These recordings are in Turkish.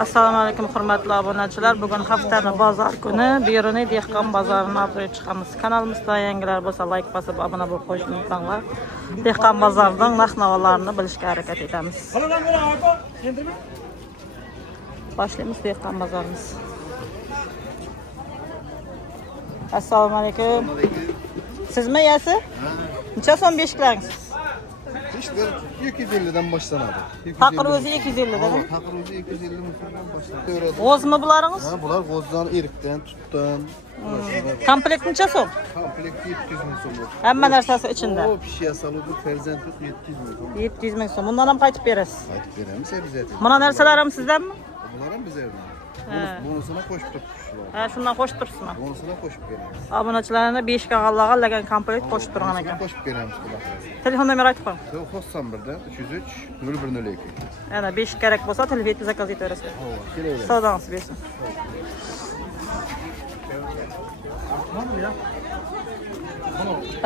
Assalomu alaykum hurmatli obunachilar. Bugun haftaning bozor kuni Beruniy dehqon bozorini olib chiqamiz. Kanalimizda yangilar bo'lsa like bosib obuna bo'lib qo'yishni unutmanglar. Dehqon bozorining narx-navolarini bilishga harakat etamiz. Boshlaymiz dehqon bozorimiz. Assalomu alaykum. Sizmi yasi? Necha so'm beshiklaringiz? İşte 250'den başlanadı. Takır o'zi 250'dan. Takır o'zi 250 mingdan başlanadi. G'ozmi bularınız? Ha, bular g'ozdan, erikdan, tutdan. Komplekt necha so'm? Komplekt 700 ming so'm. Hamma narsasi ichida. O pish yasaludu farzandlik 700 ming so'm. 700 ming so'm. Bundan ham qaytib berasiz. Qaytib beramiz bizga. Mana narsalar ham sizdanmi? Bular ham bizlardan. Bonusuna qo'shib turibsizlar. Ha, shundan qo'shib turibsizmi? Bonusuna qo'shib beramiz. Obunachilarni 5 ga g'allag'allagan komplekt qo'shib turgan ekan. Qo'shib beramiz bular. Telefon nomeri aytib qo'ying. 91'dan 303 0102. Ana 5 kerak bo'lsa telefon zakaz etaverasiz. Kelaveramiz. Savdangiz bersin.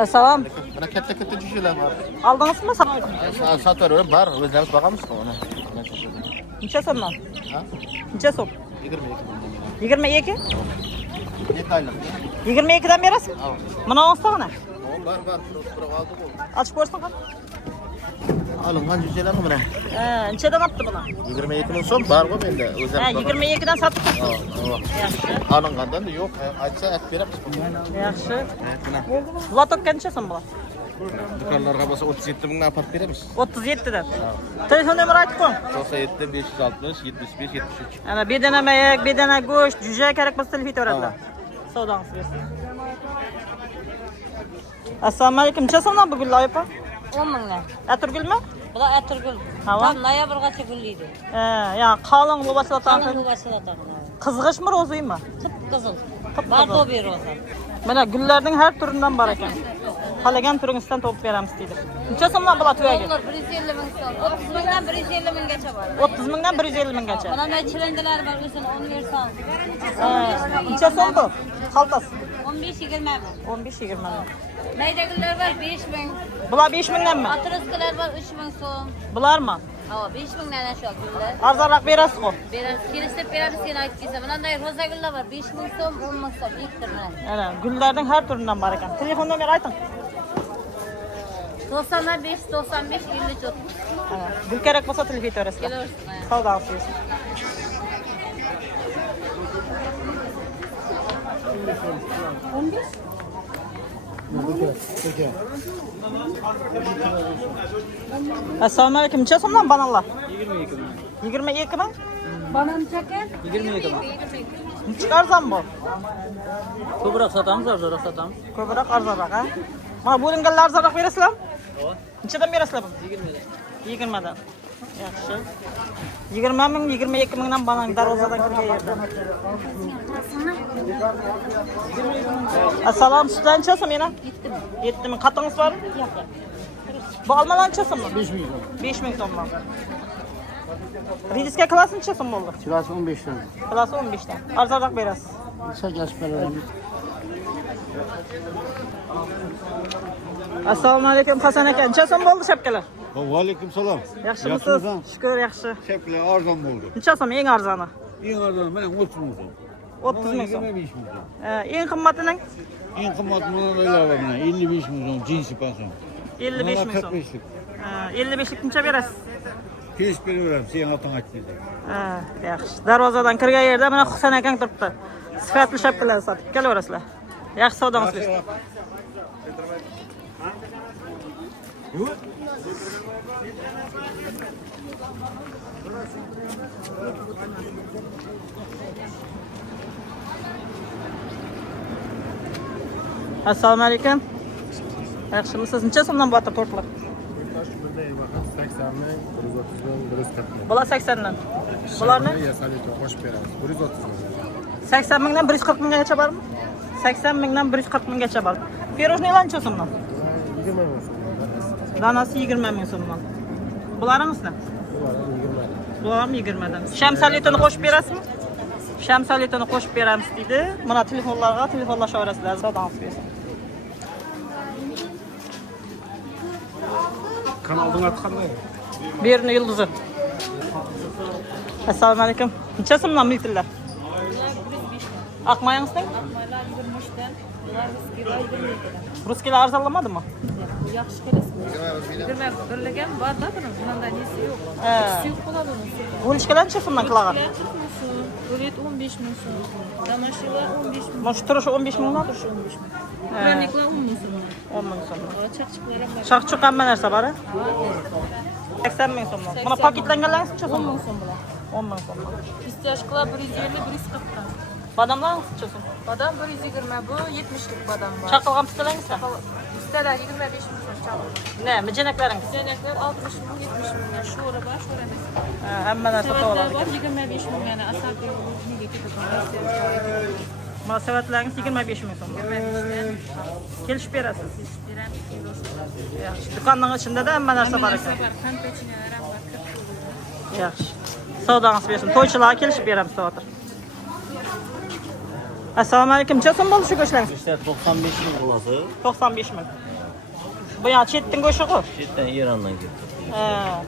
Assalom. Mana katta jushilar bor. Aldingizmi? Sotaverib bar, o'zimiz boqamiz uni. Necha so'mdan? Ha? Necha so'm? 22? 7 22 dan berasiz? Mana ostag'ini. Bar, turib oldi bu. Ochib ko'rsin qani. Alıngan cüceler mi ne? Nechadan olibdi buni? 22 ming so'm bar bu menda. O'zim. Ha, 22 dan sotib turibsiz. Yaxshi. Alıngandan da yo'q. Aytsa aytib beramiz. Yaxshi. Mana. Lotokka necha so'm bo'ladi? Do'konlarga bo'lsa 37 mingdan olib beramiz. 37 dan. Telefon nomeri aytib qo'ying. 97 560 75 73. Ana bedana mayak, bedana go'sht, juja kerak bo'lsa telefon etaveradilar. Savdangiz bersin. Assalomu alaykum. Necha so'mdan bu gullar opa? 10 mingdan. Atirgulmi? Bular atirgul. Hava? Tam noyabrgacha gullaydi. Ya qalin lubaslar Qalin lubaslar. Qizg'ishmi, ro'ziymi? Qip-qizil. Qip-qizil. Bardo berosa. Mana gullarning har turidan bor ekan. Qolagan turingizdan topib beramiz deydi. Necha so'mdan bo'ladi tuyaga? Dollar 150 ming so'm. 30 mingdan 150 minggacha bor. 30 mingdan 150 minggacha. Mana chilindilar bor, o'zini 10 bersam. Necha so'm bu? Xaltasi. 15-20 ming. 15-20 ming. Maydagilar bor 5 ming. Bular 5 mingdanmi? Atroskalar bor 3 ming so'm. Bularmi? Ha, 5 mingdan shu gullar. Arzonroq berasiz-ku. Beramiz, kelishib beramiz, sen aytdingsa. Bunday roza gullar bor 5 ming so'm, 10 ming so'm. Ikkita mana. Ana, gullarning har turidan bor ekan. Telefon nomeri ayting. 95 95 53 30. Ana, gul kerak bo'lsa telefon etaverasiz. Kelaversin. Savdangiz bersin. Assalomu alaykum. Necha so'mdan bananlar? 22 ming. 22 ming? Banan chakat? 22 ming. Necha arzon bu? Ko'proq sotamiz, arzonroq sotamiz. Ko'proq arzonroq, ha? Mana bo'linganlar arzonroq berasizlarmi? Yo'q. Nechadan berasizlar buni? 20 dan. 20 dan. Yaxshi. 20 ming, 22 mingdan banan darvozadan kirgan yerda. Assalom, sizdan necha so'm yana? 7 ming. Qatingiz bormi? Yo'q. Bu olmalar necha so'm? 5 ming. 5 ming so'mdan. Ridiska klasi necha so'm bo'ldi? Kilosi 15 dan. Klasi 15 dan. Arzonroq berasiz. Sakashib beramiz. Assalomu alaykum Hasan aka. Necha so'm bo'ldi shapkalar? Va alaykum salom. Yaxshimisiz? Shukr, yaxshi. Shapkalar arzon bo'ldi. Necha so'm eng arzoni? Eng arzon mana 30 ming so'm. 30 ming so'm. 25 ming so'm. Eng qimmatining Eng qimmat modellar mana 55 ming so'm jinsi pason. 55 ming so'm. 45lik. 55lik necha berasiz? Kesh beraveramiz, sen oltin aytding. Yaxshi. Darvozadan kirgan yerda mana Husan akang turibdi. Sifatli shapkalar sotib kelaverasizlar. Yaxshi savdongiz bersin. Assalomu alaykum. Yaxshimisiz? Necha so'mdan bo'lyapti tortlar? 80 ming, 130 ming, 140 ming. Bular 80 dan. Bularni Yasalikka qo'shib beramiz. 130 ming. 80 mingdan 140 minggacha bormi? 80 mingdan 140 minggacha bor. Pirojnilar necha so'mdan? 20 ming so'm. Danasi 20 ming so'mdan. Bularimizni? Bular ham 20 dan. Shamsalitini qo'shib berasizmi? Shamsalitini qo'shib beramiz dedi. Mana telefonlarga telefonlashaverasizlar. Savdangiz bersin. Kanalning ati qanday? Berni yulduzi. Assalomu alaykum. Necha so'mdan miltillar? Aqmayingizning? Maylar 23'ten, ular riskiler 22'den. Ruskilar arzonlamadimi? Yaxshi kelasizmi? 21'ligen var da bunun. Bundan nesi yok. İkisi yok bula bunun. Bo'lishkalar necha so'mdan kiloga? Kiloga 40 ming so'm, go'let 15 ming so'm, damashilar 15 ming. Mana shu turishi 15 mingdan. Turşu 15 ming. Praniklar 10 ming so'm. 10 ming so'm. Chaqchiqlar ham bor. Chaqchuq hamma narsa bor. 80 ming so'mdan. Buni paketlanganlari necha 10 so'm? ming so'm bular. 10 ming so'm. Pistachkalar 150, 140'dan. Badamlar necha so'm? Badam 120, bu 70'lik badam var. Chaqilgan pistalangiz? Pistalar 25 ming so'm chaqilgan. Ne, mijeneklaringiz? Senekler 60 ming, 70 ming. Şura var, şura emas. Hamma narsa Savatlar to'g'ri. var, 25 ming. Yani asabiy nega ketadi? Munosabatlaringiz 25 ming so'm. 25'ten. Kelishib berasiz. Birer kilosu var. Yaxshi. Do'konning ichida hamma narsa bor ekan. Var, kan peçinyeler ham var, 40 kilo. Yaxshi. Savdoingiz bersin. To'ychilarga kelishib beramiz hozir. Assalomu alaykum. Necha so'm bo'ldi shu go'shtlar? İşte 95 bin kulası. 95 ming. Bu yana chetdan go'shti-ku. Cidden İran'dan getirdi.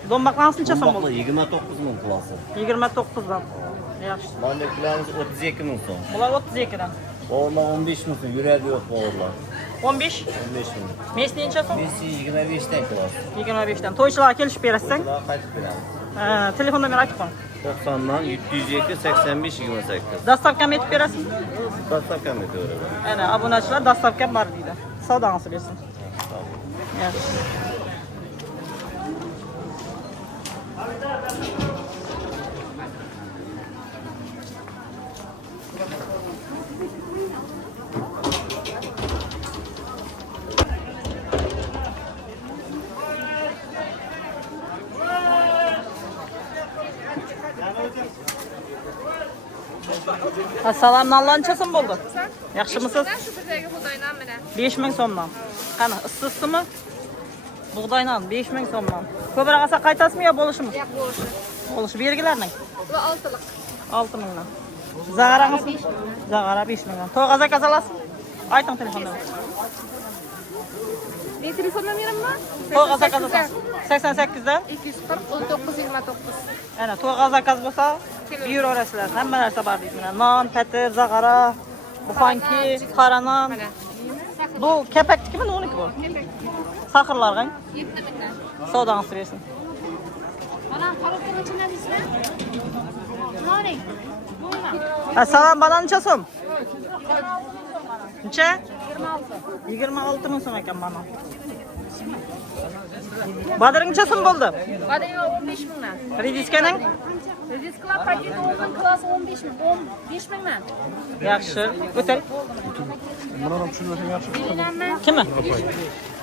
Do'mbaqlarimiz necha so'm Bakla bo'ldi? 29 bin kulası. 29 dan. Yaxshi. Mandeklerimiz 32 bin son. Bular 32 dan. Oğlan 15 bin son. Yüreği yok oğlan. 15. 15 bin. Mesni necha so'm? Messi 25'ten kulası. 25 dan. To'ychilarga kelishib berasizsan? Daha kaç biraz? Telefon nomeri aytib qo'ying. 90'dan 702 85 28. Dastavkam etib berasiz? Dastavka mı diyorum? Ana, obunachilar dastavkam bor deydi. Savdoingizni bersin. Yaxshi. Assalomu alaykum. Necha so'm bo'ldi? Yaxshimisiz? Shu bizdagi xudaydan mana. 5000 so'mdan. Qani, issizmi? Bug'doydan 5000 so'mdan. Ko'proq olsa qaytasizmi yo bo'lishimi? Yo'q bo'lishi. Bo'lishi belgilarning. Bu 6'lik. 6000 dan. Zag'arangiz? Zag'ara 5000 dan. To'g'aza kazalasizmi? Ayting telefondan. Ne telefon numaram var? To'g'aza kazasan. 88 dan. 240 19 29. Ana, to'g'aza kaz bo'lsa, buyuraverasizlar. Hamma narsa bor deyman. Non, patir, zag'ara, buxanki, qora non. Bu kapaknikimi, uniki bu? Saxirlarga. 7 mingdan. Savdoingizni bersin. Mana qarab turibsizlar. Noring. Assalom, banan necha so'm? Necha? 26. 26 ming so'm ekan banan. Badring necha so'm bo'ldi? Badayı 15 mingdan. Rediskaning? Rediskalar paketi olgan klası 15 ming. 15 mingdan. Yaxshi. O'tir. Bundan şunu bakın yapsın. Bilinanmi? Kimi?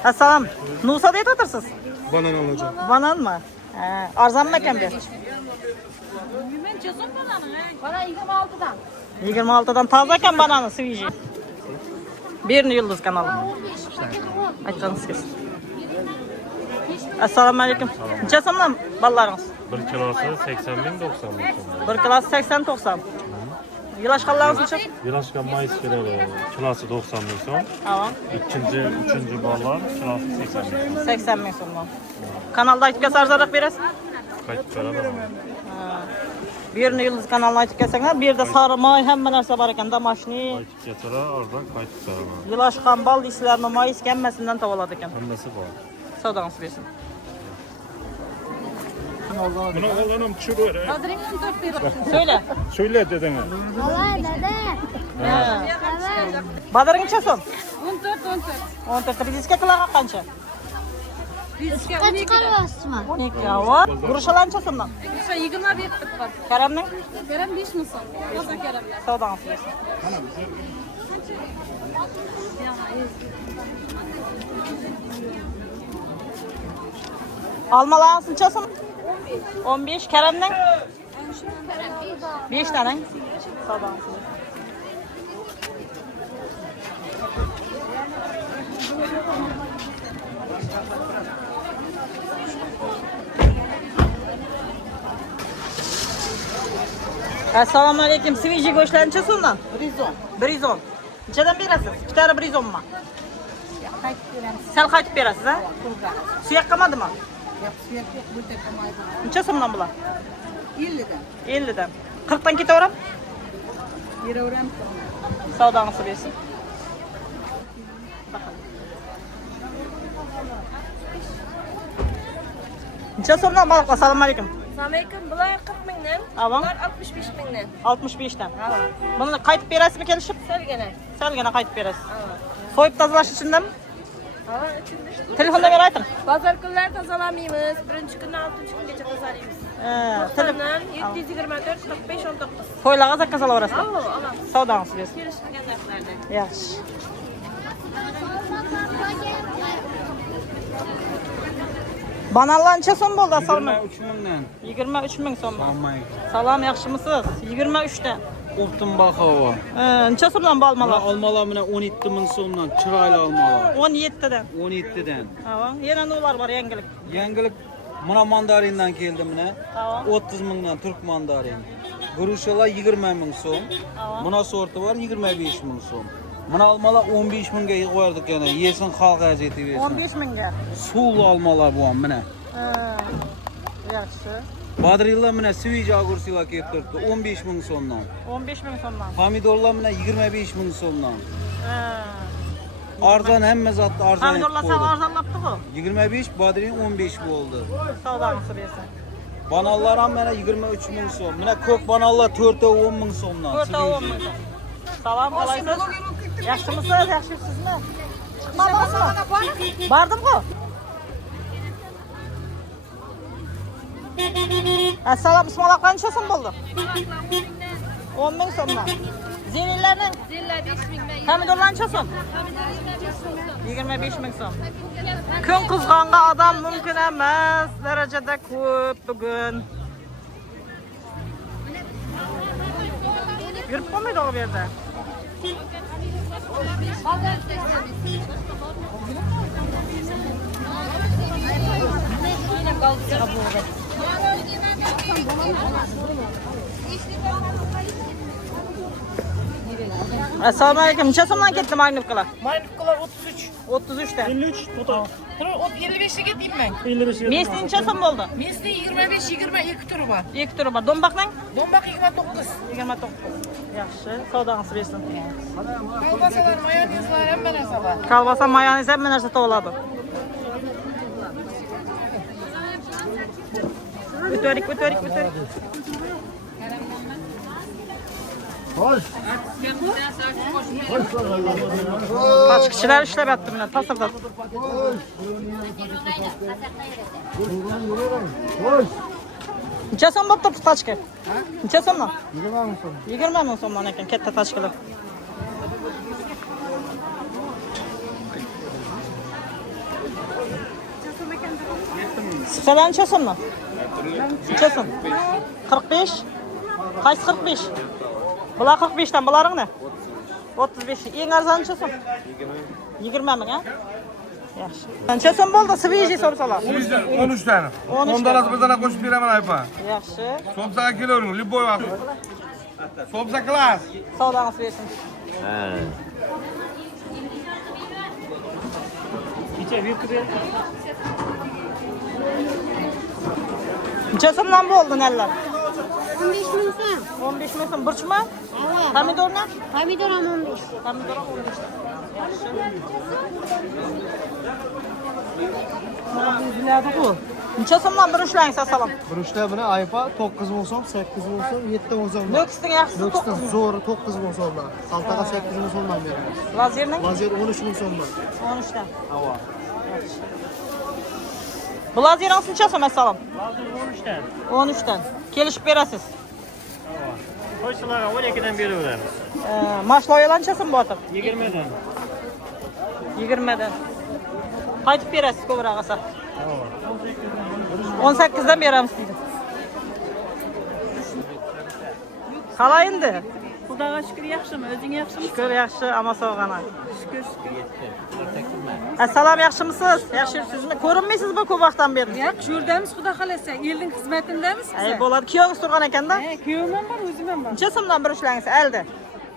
Assalom. Nusada aytatirsiz? Banan alacağım. Bananmi? Arzonmi ekan bu? Men chazon banani. Bana 26'dan. 26dan toza ekan banani, sviji. Berni Yulduz kanalı. 15 paketi 10. Aytsangiz kelsin. Assalomu alaykum. Necha so'mdan ballalaringiz? 1 kilosu 80 bin 90 bin. 1 kilosi 80-90. Yilashqanlaringiz necha? Birleşken mayıs kilosu kilosu 90 bin son. Tamam. İkinci, üçüncü ballar kilosu 80 bin son. 80 ming so'mdan. Kanalda aytib kelsa arzonroq berasiz? Kaç para var? Bu yerni Yulduz kanalini aytib kelsanglar, bu yerda sari moy hamma narsa bor ekan, damashni, Kayıt getire oradan kayıt tutarım. yilashqan bal deysizlarmi, moyis hammasidan tovoladi ekan. Annesi var. Savdoingiz bersin. Buna oğlanım çürüyor. Badring 14 berib. Söyle. Söyle dedene. Olay dede. Badring necha so'm? 14. 14 riziska kiloga qancha? Bizga Kaç çıkarıyorsun? 12 avval. Gurushalar necha so'mdan? O'sha 20 berib bor. Karamning Berem 5 ming so'm. Toza karam. savdoingiz bersin. Almalarınız necha so'm? 15. Karamning 5 tane. Savdoingiz bersin. Assalomu alaykum. Sviji go'shtlar necha so'mdan? 110. Nechadan berasiz? Ikkitari 110 mi? Sal qaytib berasiz, ha? Suyak qolmadimi? Yo'q, suyak yo'q, necha so'mdan bular? 50'den. 50'den. 40'dan ketaveram. Yeraveram. Savdanızı versin. Neçe so'mdan baliq? Assalomu alaykum. Assalamualaikum. Bular 40 mingdan, Avon bular 65 mingdan. 65'ten. Buni qaytib berasizmi kelishib? Salgina. Salgina qaytib berasiz. So'yib tozalash uchundami? Ha, içinde. Telefonda ber ayting. Bazar kunlar tozalamaymiz. Birinchi kundan 6-chi kungacha tozalaymiz. To'xtamdan 724 45 19. To'ylarga zakaz olaverasiz. Avo, olamiz. Savdangizni bersin. Kelishilgan narxlarda. Yaxshi. Bananlar necha so'm bo'ldi asalmi? 23 mingdan. 23 ming so'm. Olmay. Salom, yaxshimisiz? 23 dan. Optim baqava. Necha so'mdan bu almalar? Almalar mana 17 ming so'mdan, chiroyli almalar. 17 dan. 17 dan. Havo, yana nimalar bor yangilik? Yangilik mana mandarindan keldi mana. Havo. 30 mingdan turk mandarin. Grushalar 20 ming so'm. Buna sorti var 25 ming so'm. Mana almalar 15 mingga qo'yardik yana. Yesin xalq aziyati bersin. 15 mingga. Suvli almalar bu ham mana. Yaxshi. Badrilla mana svij ogursilar kelib turibdi 15 ming so'mdan. 15 ming so'mdan. Pomidorlar mana 25 ming so'mdan. Arzon hamma zotda arzon. Pomidorlar sal arzonlabdi-ku. 25, badrin 15 bo'ldi. Savdangizni bersin. Bananlar ham mana 23 ming so'm. Mana ko'k bananlar 4 10 ming so'mdan. 4 10 ming. Salom, qalaysiz? Yaxshimisiz? Yaxshisizmi? Chiqmadingizmi? Bordim-ku. Assalom, ismolar qancha so'm bo'ldi? 10 ming so'mdan. Zelinlarning Zilla 5 mingdan. pomidorlar necha so'm? 25 ming so'm. Kun qizg'onga odam mumkin emas darajada ko'p bugun. Yurib qolmaydi bu yerda. Assalomu alaykum. Necha so'mdan ketdi magnitkalar? Magnitkalar 33. 33 dan. 53 total. 55'e gideyim ben. 55. Mesni necha so'm bo'ldi? Mesli 25 22 turu var. 2 turi bor. Do'mbaqning? Dombak 29. 29. Yaxshi. Savdangizni bersin. Kalbasalar, mayonezler hem ben var. Kalbasa, mayonez hamma narsa topiladi. O'tdik. Hoş. Tashqichilar ishlayapti mana tasirda. Hoş. Necha so'm bo'lib turibdi tashqi? Necha so'mdan? 20 ming so'm. 20 ming so'mdan ekan katta tashqilar. Falan necha so'mdan? Necha so'm? 45. Qaysi 45? Bular 45 dan, bularing ne? 35. Eng arzon necha so'm? 20 ming, ha? Yaxshi. Necha so'm bo'ldi? Sviji so'msalar. 13 tane. 13 10 tanesi bizden koşup beraman aypa. Yaxshi. Somsaga keliyorum, любой vaqt. Somsa klas. Savdangiz bersin. Necha so'mdan bo'ldi nelar? 15 ming so'm. 15 ming so'm. Burchmi? Pomidorni? Pomidor ham 15. Pomidor 15. Yaxshi. Biladi-ku. Necha so'mdan bir ushlangiz asalom? Buruşta buni aypa 9 ming so'm, 8 ming so'm, 7 ming so'm. Lokusning yaxshisi 9 ming. Zo'r 9 ming so'mdan. Saltaga 8 ming so'mdan beramiz. Lazerning Lazer 13 ming so'mdan. 13 dan. Havo. Bu lazeringiz necha so'm asalom? Lazer 13 dan. 13 dan. Kelishib berasiz. Qo'ysalarga 12 dan beraveramiz. Mashloyalar necha so'm bo'tir? 20 dan. 20 dan. Qaytib berasiz ko'proq asa. 18 dan beramiz deydi. Qalay endi? Xudoga shukr, yaxshimi? O'zing yaxshimi? Shukr, yaxshi, ama sog'ana. Shukr. Assalom, yaxshimisiz? Yaxshi yuribsizmi? Ko'rinmaysizmi ko'p vaqtdan beri? Yaxshi yordamiz, Xudo xolasa. Elning xizmatindamiz biz. Ay, bo'ladi. Kuyovingiz turgan ekanda? He, kuyovim ham bor, o'zim ham bor. Necha so'mdan bir ushlangiz? Aldi.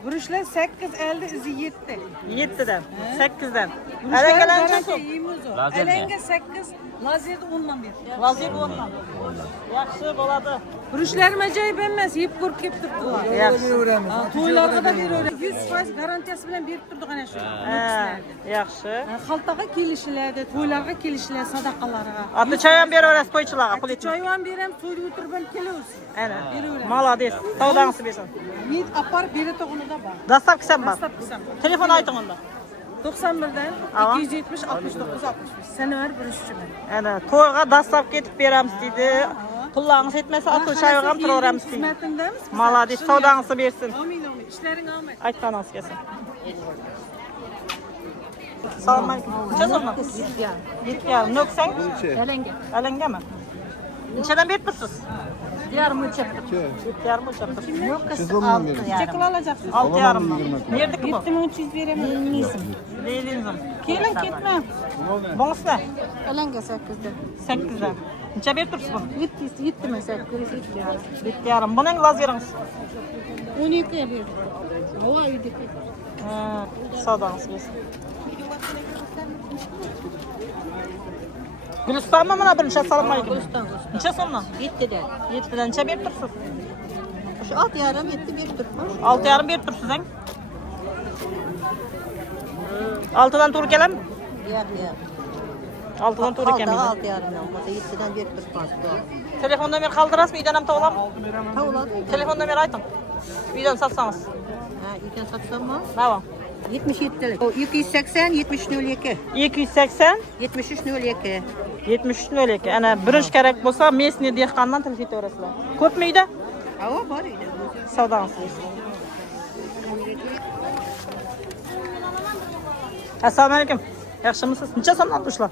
Burishlar 8, elde izi 7. 7 dan, 8 dan. Alangalar Alangalar necha necha so'm? Alanga 8, lazerda 10 dan ber. Vaziyat 10 dan. Yaxshi bo'ladi. Buruşlarım acayip emas, yep ko'rib kelib turibdilar. Yaxshi. To'ylarga da beraveramiz. 100% garantiyasi bilan berib turdik ana shu. Yaxshi. Xaltaga kelishiladi, to'ylarga kelishiladi, sadaqalarga. Ati choy ham beraverasiz to'ychilarga, pul yetmay. Choy ham beramiz, to'yda o'tirib ham kelaversin. Ana. Молодец. Savdangizni bersin. Men aparib beratog'inida bor. Dastavkasi ham bor. Dastavkasam bor. Telefon ayting unda. 91dan Ava. 270 69 65. Sanovar Buruşchiman. Ana, to'yga dastavka etib beramiz dedi. Pullarınız yetmese atıl çayı ham turaveramiz deydi. Xizmatindamiz. Молодец. Savdangizni bersin. Amin amin. İşlerin amin. Aytganingiz kelsin. Assalomu alaykum. Necha so'm? 7,5. Noksang? Alanga. Alangami? Nechadan berib tursiz? Yarım ölçek. 7,5 o'lchab. Nokkasi 6. Necha kilo olacaksınız? 6,5. Nerdiki bu? 7300 veremem. Leylingizim. Kelin ketme. Bunisi ne? Alanga 8'de. 8'den. Necha berib tursiz buni? 7 mi 8? 7,5. Buning lazeringiz? 12'ye verdim. Hava ödedi. Savdangiz bersin. Gülistanmi mana birinchi? Assalomu alaykum. Necha so'mdan? 7'de. 7'den necha berib tursiz? Şu 6,5 7 verib turibman. 6,5 berib tursiz, ha? 6'dan to'g'ri keladimi? Yo'q. 6'dan to'g'ri kelmaydi. 6,5'dan. Bo'lsa 7'den berib turibman. Telefon nomeri qoldirasizmi? Uydan ham to'g'rami? Tavladi. Telefon nomeri ayting. Uydan satsangiz. Ha, uydan satsammi? Nima? 77'lik. O 280 7302. 280 7302. 7302. Ana birinchi kerak bo'lsa, Mesni dehqondan telefon etaverasizlar. Ko'pmi uyda? Hava bor edi. Savdangiz bersin. Assalomu alaykum. Yaxshimisiz? Necha so'mdan turishlar?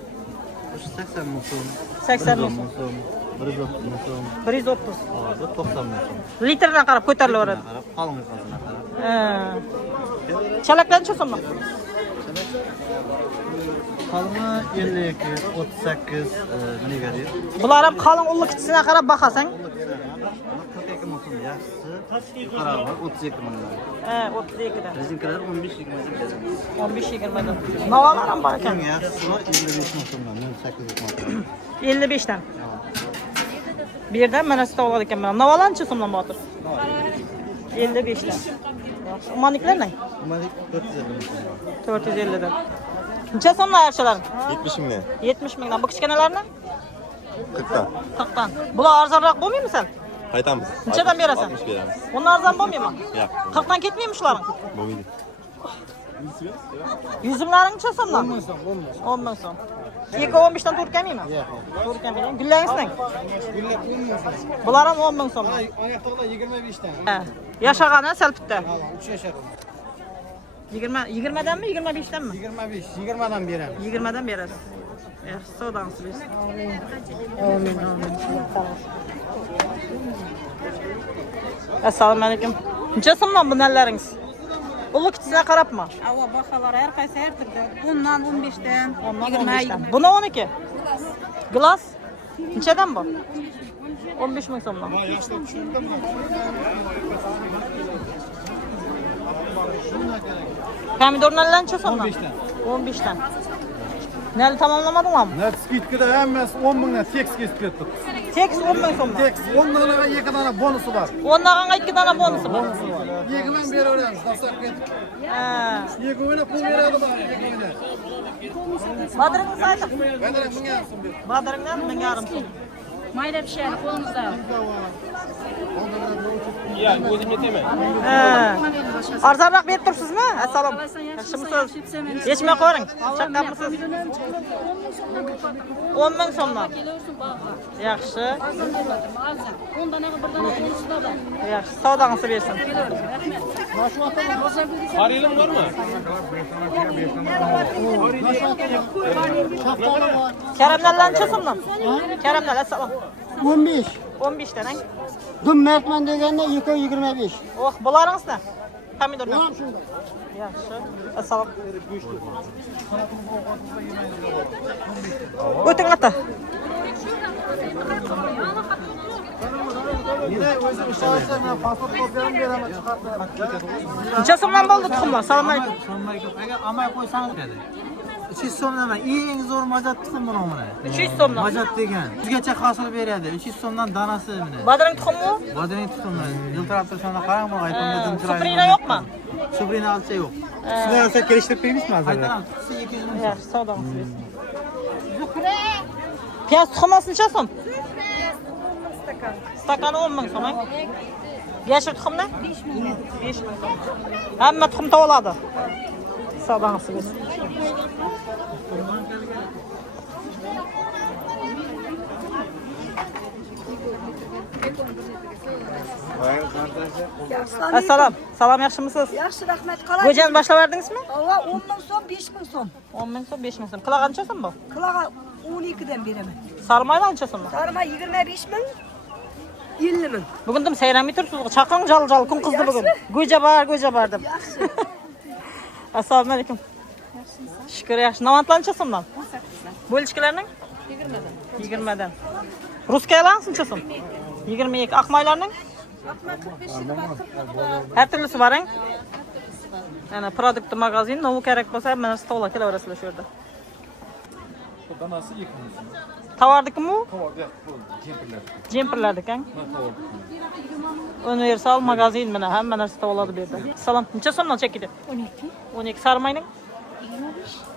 80 ming so'm. 80 ming so'm. 130 ming so'm. 130. Hozir 90 ming so'm. Litrdan qarab ko'tarilaveradi. Qarab, qalin qazana qarab. Chalaklar necha so'mdan? Qalini 52, 38 negadir. Bular ham qalin ulliqchisine qarab baqasang. 42 ming so'm yaxshisi. Qarab, 32 ming. 32 dan. Rezinkalar 15-20 ming. 15-20 dan. Novalar ham bor ekan. Yaxshisi 55 ming so'mdan, 18 ming. 55 dan. Bu yerda mana shu tavlar ekan. Novalar necha so'mdan bo'tir? 55 dan. Yaxshi. Umaniklar ne? Umanik 450 ming so'm. 450 dan. Necha so'mdan ayirchalar? 70 mingdan. 70 mingdan. Bu kichkinalarni? 40 dan. 40 dan. Bular arzonroq bo'lmaymi sen? Qaytamiz. Nechadan berasan? 60 beramiz. Bundan arzon bo'lmaymi? Yo'q. 40 dan ketmaymi shularning? Bo'lmaydi. Yüzümlerin necha so'mdan? 10 ming so'm. 2-15 dan to'g'ri kelmaymi? Yo'q. To'g'ri kelmaydi. Gullangiz nang? Gullab 10 ming so'm. Bular ham 10 ming so'm. Oyoqto'g'lar 25 dan. Yashagani salpitda. 3 yashar. 20 danmi, 25 danmi? 25, 20 dan beramiz. 20 dan berasiz. Yaxshi, savdangiz bersin. Amin amin. Assalomu alaykum. Necha so'mdan bu nallaringiz? Ulug' kichkina qarabmi? Hava bahalar her qaysi her turda. 10dan 15dan, 20. Buni 12. Glas nechadan bu? 15 ming so'mdan. Pomidorlar necha so'mdan? 15 dan. Nali tamomlamadinglarmi? Net skitkada hammasi 10 mingdan tekis kesib ketdik. Tekis 10 ming so'mdan. Tekis 10 danaga 2 dana bonusi bor. 10 daganga 2 dana bonusi bor. Yegimen beraveramiz, dastlab ketib. Yeguvini pul beradi bor, yeguvini. Badringiz aytib. Badring 1000 so'm ber. Badringdan 1000 so'm. Mayda pishadi qo'lingizda. Ya, o'zim yetaman. Arzonroq berib tursizmi? Assalom. Yaxshimisiz? Yechmay qo'ying. Chaqqanmisiz? 10 ming so'mdan. Yaxshi. Yaxshi, savdangizni bersin. Qarilim bormi? Karamlar necha so'mdan? Karamlar assalom. 15. 15 dan. Dum mertman deganda 225. Oh, bolaringizda. Pomidorlar. Yaxshi. Assalom. O'ting ata. Yine o'zim ishonsa men pasport kopyamni beraman, chiqarib. Necha so'mdan bo'ldi tuxumlar? Assalomu alaykum. Assalomu alaykum. Agar olmay qo'ysangiz dedi. 300 so'mdan eng zo'r majat tuxum buni mana. 300 so'mdan. Majat degan. 100gacha hosil beradi. 300 so'mdan danasi mana. Badring tuxumi? Badring tuxumi. Yiltirab turishanda qarang bu aytanda dimtiraydi. Suprina yo'qmi? Suprina alsa yo'q. Sizlar olsa kelishtirib qo'ymizmi hozir? Aytaman, tutsa 200 ming. Yaxshi, savdomiz bersin. Piyaz tuxumasi necha so'm? Stakani 10 ming so'm. Yashil tuxumni? 5 ming. 5 ming so'm. Hamma tuxum to'ladi. Savdomiz bersin. Assalom. Salom, yaxshimisiz? Yaxshi, rahmat. Qalay? Go'jani boshlab berdingizmi? Ava 10 ming so'm, 5 ming so'm. 10 ming so'm, 5 ming so'm. Qilagan necha so'm bu? Qilaga 12 dan beraman. Sarmaylar necha so'm? Sarma 25 ming, 50 ming. Bugun dim sayramay turibsiz. Chaqing jal kun qizdi bugun. Go'ja bar deb. Assalomu alaykum. Shukr, yaxshi. Navantlar necha so'mdan? 18dan. Bo'lishkilarning? 20 dan. Ruskaylar necha so'm? 22. Aqmaylarning? Aqmay 45 var, 40 var. Her türlüsü var en. Yani produkt magazin, ne bu gerek olsa hemen stola kelaverasizlar shu yerda. Danası yıkılmış. Tavardiki mi? Tavardı yok, bu jemperler. Jemperlardiki en. Ben tavardı. Universal magazin mana hamma narsa topiladi bu yerda. Salom, necha so'mdan chekidi? 12. 12 sarmayning?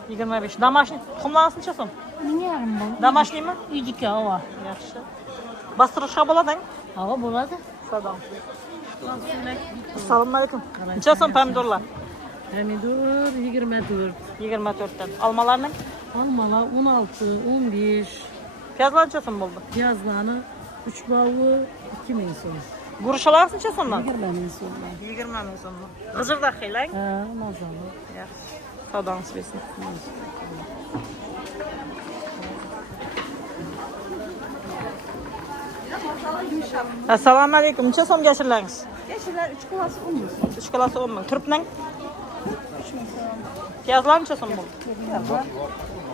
25. Домашний. Tuxumlarni necha so'm? 1000 Домашнийmi? Uydiki hava. Yaxshi. Bostirishga bo'ladi-ku? Hava bo'ladi. Salom. Assalomu alaykum. Necha so'm pomidorlar? Pomidor 24. 24 dan. Olmalarning? Almalar 16, 15. Piyazlar necha so'm bo'ldi? Piyazlarni 3 bağı 2000 so'm. Guruchlar necha so'mdan? 20 ming so'm. 20 ming so'mdan. G'ijirda qilang. Ha, mazali. Yaxshi. Savdomiz bersin. Assalomu alaykum. Necha so'mga yashirlaringiz? Yashillar 3 kilosi 10 ming. 3 kilosi 10 ming. Turpning? 3 ming so'm. Piyazlar necha so'm bo'ldi?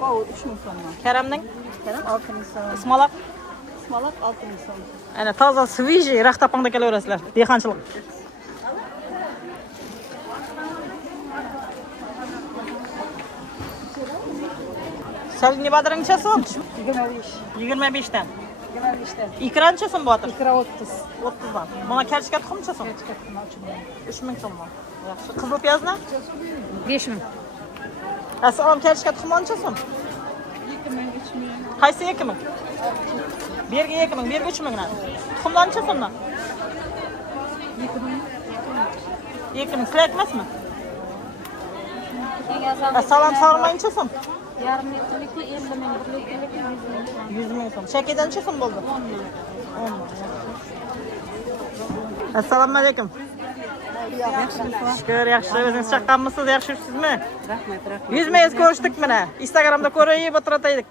Qovur 3 ming so'm. Karamning? Karam 6 ming so'm. Ismaloq? Ismaloq 6 ming so'm. Ana toza, свежий, raxtapangda kelaverasizlar. Dehqonchilik. Salni badring necha so'm? 25. 25 dan. 25 dan. Ikra necha so'm bo'tir? Ikra 30. 30 dan. Mana karishga tuxum necha so'm? 3 ming so'mdan. Yaxshi. Qizil piyozni? 5 ming. Assalom, karishga tuxum necha so'm? 2 ming, 3 ming. Qaysi 2 ming? Berga 2 ming, berga 3 mingdan. Tuxumlar necha so'mdan? 2 ming. 2 ming. Sizlar ekmasmi? Assalom, sarmay necha so'm? Yarım litrlik 50 ming, 1 litrlik 100 ming. 100 ming so'm. Shakidan necha so'm bo'ldi? 10 ming. 10 ming. Assalomu alaykum. Shukr, yaxshi. O'zingiz chaqqanmisiz? Yaxshi yuribsizmi? Rahmat, rahmat. Yuzmangiz ko'rishdik mana. Instagramda ko'rib o'tirataydik.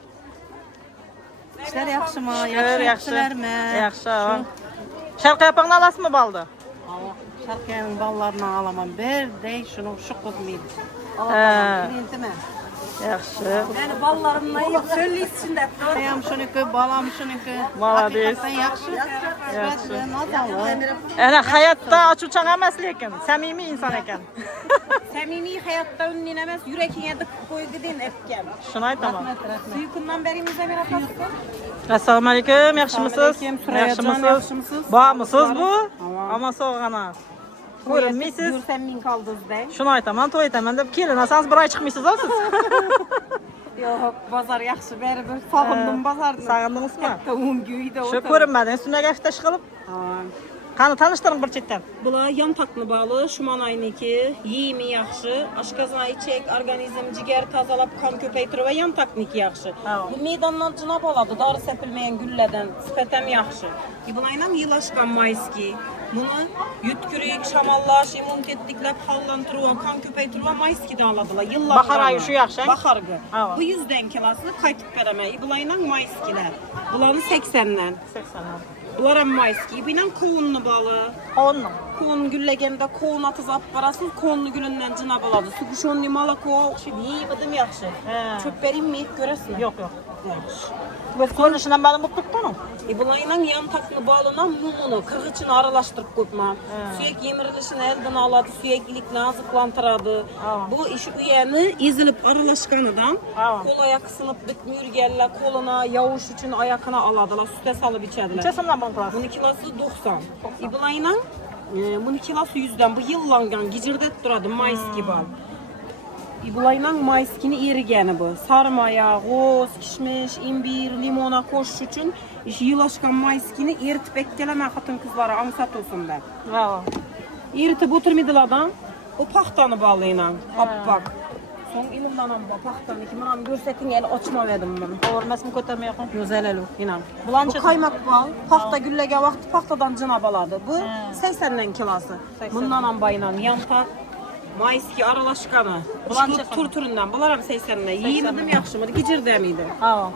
İşler yaxshimi? Shukr, yaxshi. Yaxshilarmi? Yaxshi. Sharqa yapaqni olasizmi baldi? Sharqiyaning ballaridan alaman. Bir dey şunu şu qilmaydi. Kliyentime. Yaxshi. Yani ballarımla söyleysin de. Ayam şuniki, balam şuniki. Молодец. Hakikaten yaxshi. Yaxshi. Nazalı. Ana hayotda ochuvchan emas lekin samimiy inson ekan. Samimiy hayotda ünlü emas, yüreğine dik koyduğun etken. Shuni aytaman. Suyukundan berimize bir yapasın. Assalomu alaykum, yaxshimisiz? Assalomu alaykum, Surayojon, yaxshimisiz? Bormisiz bu? Ama so'g'ana. Ko'rinmaysiz. Yursen min kaldızda. Shuni aytaman, to'y aytaman deb kelin olsangiz bir oy chiqmaysiz siz. Yo'q, bozor yaxshi berib, sog'indim bozorni. Sog'indingizmi? Tavuğum güyde Shu ko'rinmadingiz, shunday gaftash qilib. Qani tanishtiring bir chetdan. Bular yantaklı balı, şuman ayniki, yiyimi yaxşı, aşkazayı çek, organizm, ciger tazalap, kan köpeytirir ve yantakniki yaxşı. Bu meydandan cınab aladı, darı sepilmeyen gülleden, sıfetem yaxşı. Bulayla yılaşkan mayski. Bunu yütkürük, şamallaş, immunitetlikler, hallantırıva, kan köpeytirir ve mayski de aladılar. Yıllar Bahar ayı şu yaxşı. Bahargı. Bu 100'den kilasını kaytıp veremey. Bulayla mayskiler. Bulanı 80'den. 80'dan. Bular hem mayski. Binen kovunlu balı. Qovunmi? Kovun güllegende kovun atı zap barasın, kovunlu gülünden cınab aladı. Suguşonlu malako, iyi bıdım yaxşı. Çöp vereyim mi? Göresin. Yo'q, yo'q. Yaxşı. Ko'rinishidan ma'lum bo'lib turibdi uni. Bulayla yan takını bağlanan mumunu, kırgıçını aralaştırıp koyma. Süyek yemirilişini elden aladı, süyek ilikle azıklantıradı. Bu işi üyeni ezilip aralaşkanıdan kol ayak sınıp bitmiyor gelle koluna, yavuş için ayakına aladılar, süte salıp içediler. Neçə sımdan bunun kilosu? Bunun kilosu 90. Bulayla bunun kilosu 100'den, bu yıllangan, gicirdet duradı, mayıs gibi al. Bulayla mayıskini erigeni bu. Sarmaya, qoz, kişmiş, imbir, limona koşuş için yılaşkan mayıskini eritip ekkeleme hatun kızlara ansat olsun da. Eritip oturmaydılardan o pahtanı bağlayla, appak. Son ilimden amba pahtanı ki bana görsetin el açma verdim bunu. Olmasını götürmeye yakın. Güzel el o, inan. Bulançı- Bu kaymak bal, pahta güllege vakti pahtadan cına baladı. Bu 80'den kilası. Bundan ambayla yantak. Mayıski aralaşkanı. Bulançı- Tur turundan. Bularam 80'den. Yiyemedim yaxşı mıydı? Gicirde miydi? Ha.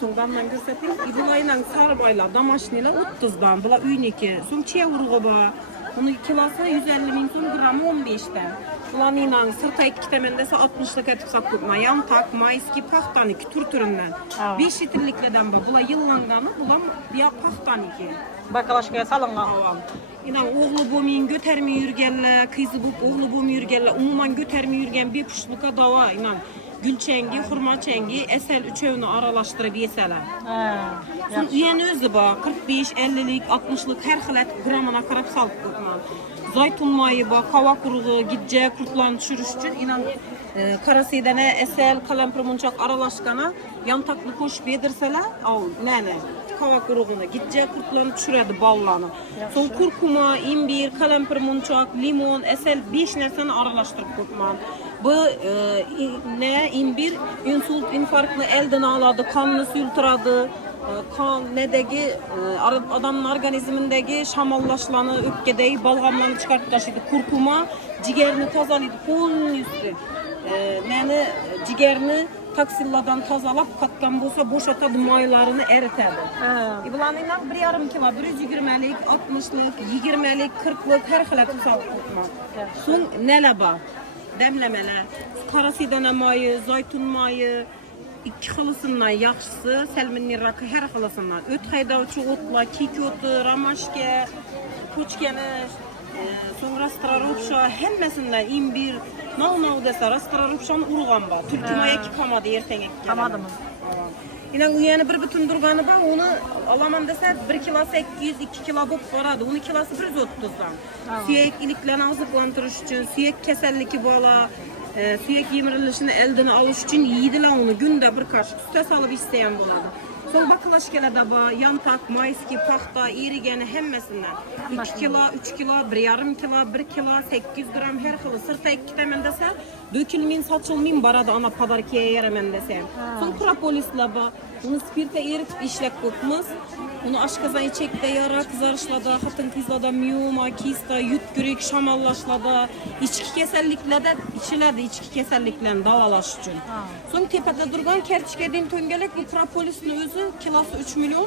Sondan ben göstereyim. İbulayla sarbayla, damaşnıyla 30'dan. Bula üyneki. Son çiğ vurgu ba. Bunun kilosu 150 bin son gramı 15'ten. Bulanıyla sırta iki temendesi 60'lık etip saklıkma. Yantak, mayıski, pahtan iki tur turundan. 5 litrelikleden ba. Bula yıllanganı, bula ya pahtan iki. Bakalaşkaya salıngan. İnan oğlu bomin göterme yürgelle, kızı bu oğlu bomin yürgelle, umuman göterme yürgen bir puşluka dava inan. Gül çengi, hurma çengi, esel üçevini aralaştırıp yeseler. Son üyen özü ba, 45, 50'lik, 60'lık her xilat gramına karab salıp koyman. Zaytun mayı ba, kava kuruğu, gidce, kurtlarını düşürüş için inan karasıydana esel, kalampır munçak aralaşkana yantaklı koş bedirseler, av nene. Kava kuruğunu gidce kurtlarını düşüredi ballarını. Son kurkuma, imbir, kalampır munçak, limon, esel 5 nerseni aralaştırıp koyman. Bu ne imbir insult infarktını elden aladı, kanını sültüradı. Kan nedeki adamın organizmindeki şamallaşlanı, öpkedeyi, balgamlarını çıkartıp taşıydı. Kurkuma ciğerini tazalıydı, kolunun üstü. Yani ciğerini taksilladan tazalap katkan bolsa boşatadı, maylarını eriterdi. Bulanıyla 1,5 kilo, 120'lik, 60'lık, 20'lik, 40'lık her xilatı salıp tutma. Son neleba, demlemeler, karasıydana mayı, zaytun mayı, İki xılısından yaxşısı, selminli rakı her xılısından. Öt haydavçı otla, kiki otu, ramaşke, koçkeni, sonra straropşa, hemmesinden imbir, nal dese, straropşanın urgan ba. Türkü maya ki kamadı erten ek. Kamadı mı? İnan uyeni bir bütün durganı ba, onu alamam dese 1 kilo 800, 2 kilo bop varadı. Onun kilosu 130'dan. Süyek iliklerini azıklantırış için, süyek kesellik bala, süyek yemirilişini elden alış için yiyidiler onu günde bir kaşık süte salıp isteyen buladı. Son bakılaşkelerde ba, yantak, mayıski, pahta, irigeni hemmesinden 2 kilo, 3 kilo, 1,5 kilo, 1 kilo, 800 gram her xılı sırta 2 temen dese dökülmeyin, saçılmayın barada ana padarkiye yeremen dese. Son propolisle ba, bunu spirte eritip işlek kokmaz. Bunu aşkazan içekte yara kızarışlada, hatın kızlada, miyoma, kista, yütkürük, şamallaşlada, içki keselliklerde içilerde içki keselliklerini davalaş için. Son tepede durgan kerçikedin töngelek bu propolisini özü kilosu 3 milyon.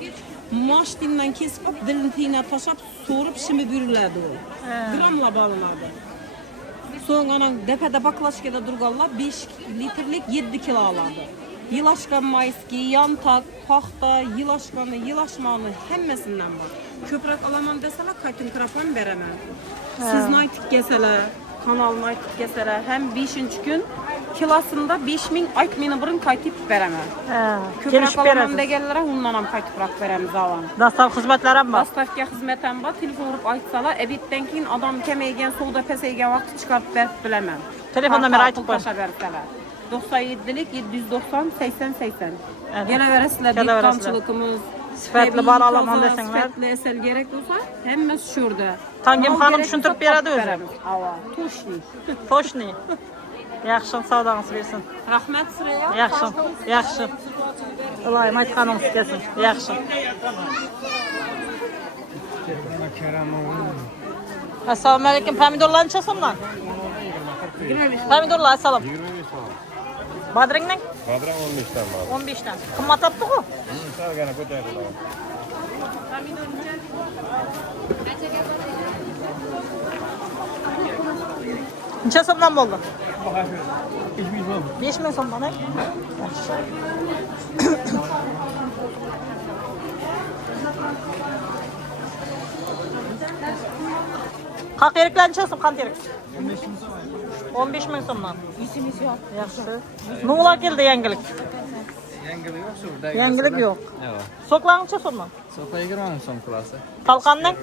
Maaş dinden kesip, dilin tine taşap, sorup şimdi bürülerdi o. Gramla bağlanadı. Son anan depede baklaşkede durganlar 5 litrelik 7 kilo aladı. Yılaşkan mayıski, yantak, pahta, yılaşkanı, yılaşmanı hemmesinden var. Köprek alamam deseler kaytın krapan veremem. Siz naytik geseler, kanal naytik geseler hem 5. gün kilasında 5000 aytmeni burun kaytıp veremem. Köprek alamam degellere ondan kaytıp bırak veremiz alan. Dastav hizmetlere mi var? Dastavka hizmeten var. Telefon vurup aytsalar, ebitten keyin adam kemeygen, solda peseygen vakti çıkartıp verip bilemem. Telefonda beri aytıp koy. 97'lik 790 80 80. Gele veresizler dikkançılığımız. Sıfatlı bal alamam desenler. Sıfatlı esel gerek olsa hemmesi şurada. Tangim hanım düşüntürüp bir yerde özü. Ava, toşni. Toşni. Yaxşı, sağdağınız versin. Rahmet sıraya. Yaxşı, yaxşı. Ilayım aytqanınız kesin. Yaxşı. Assalamu alaikum. Pomidorlar neçe so'mdan? Pomidorlar assalom. 25 so'm. Badringning? Badring 15 dan. 15 dan. Qimmatapti-ku. Sal gana ko'tariladi. Neçe so'mdan bo'ldi? 5000 so'm. 5000 so'mdan, Qaq eriklar necha so'm qant erik? 15 ming so'mdan. Yaxshi. Nimalar keldi yangilik? Yangilik yo'q. So'klar necha so'mdan? So'qqa 20 ming so'm klasi. Talqanning?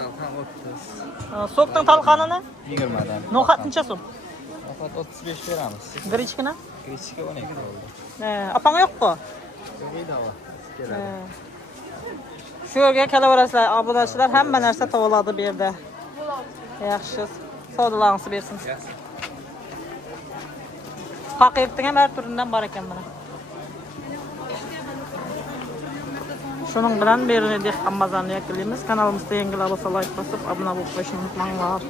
Talqan 30. So'kning talqanini? 20 dan. No'xat necha so'm? No'xat 35 beramiz. Grichkini? Grichka 12 bo'ldi. Apang yo'q-ku? Yo'q, Shu yerga kelaverasizlar, obunachilar hamma narsa to'g'riladi bu yerda. Yaxshi. Savdolarni bersin. Qaq erikning ham har turidan bor ekan mana. Şunun bilan beri dehqon bozorini yakunlaymiz. Kanalimizda yangilar bo'lsa like bosib, obuna bo'lib qo'yishni unutmanglar.